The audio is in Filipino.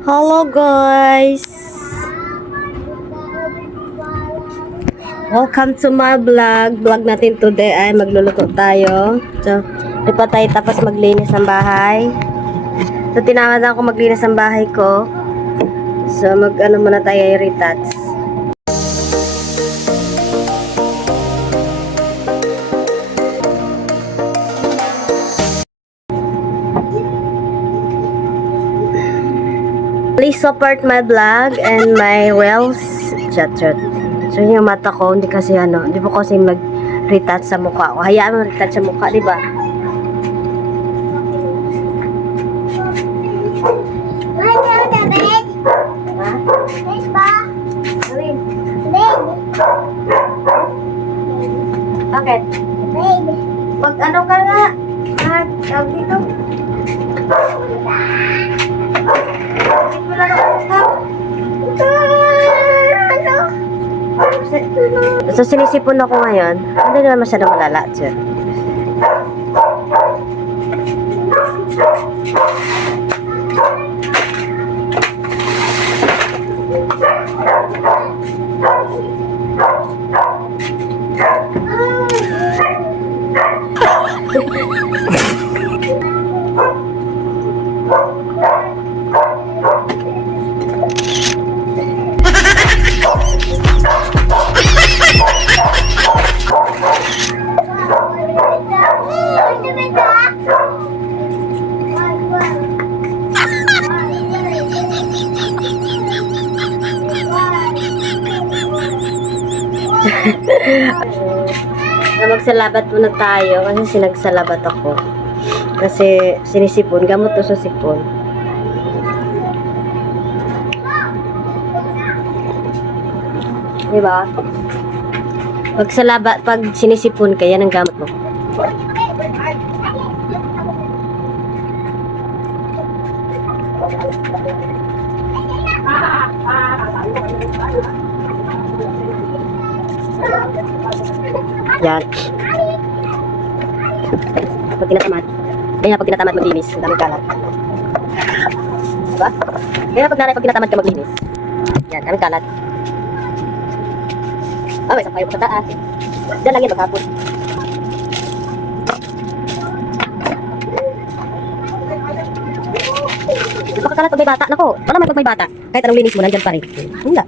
Hello guys! Welcome to my vlog. Vlog natin today ay magluluto tayo. So, di pa tayo tapos maglinis ng bahay. So, tinamad ako maglinis ng bahay ko. So, mag-ano muna tayo i-retouch. Please support my vlog and my reels. Chat. So yung mata ko, hindi kasi hindi po kasi mag-retouch sa mukha ko. Hayaan mo retouch sa mukha, di ba? Bakit? Pag ano ka nga? Tawag dito. So sinisipon ako ngayon. Hindi naman masyadong malala, sir. Magsalabat muna tayo kasi sinagsalabat ako. Kasi sinisipon, gamot to sa sipon. Diba? Pag sinisipon ka, yan ang gamot mo. Yan. Pag tinatamad maglinis, ang daming kalat. Diba? Kaya pag tinatamad ka maglinis, yan, daming kalat. May isang kayo sa taas. Diyan lang yan, maghapon. Napakakalat pag may bata. Nako, wala man pag may bata. Kahit anong linis mo, nandyan pa rin. Wala.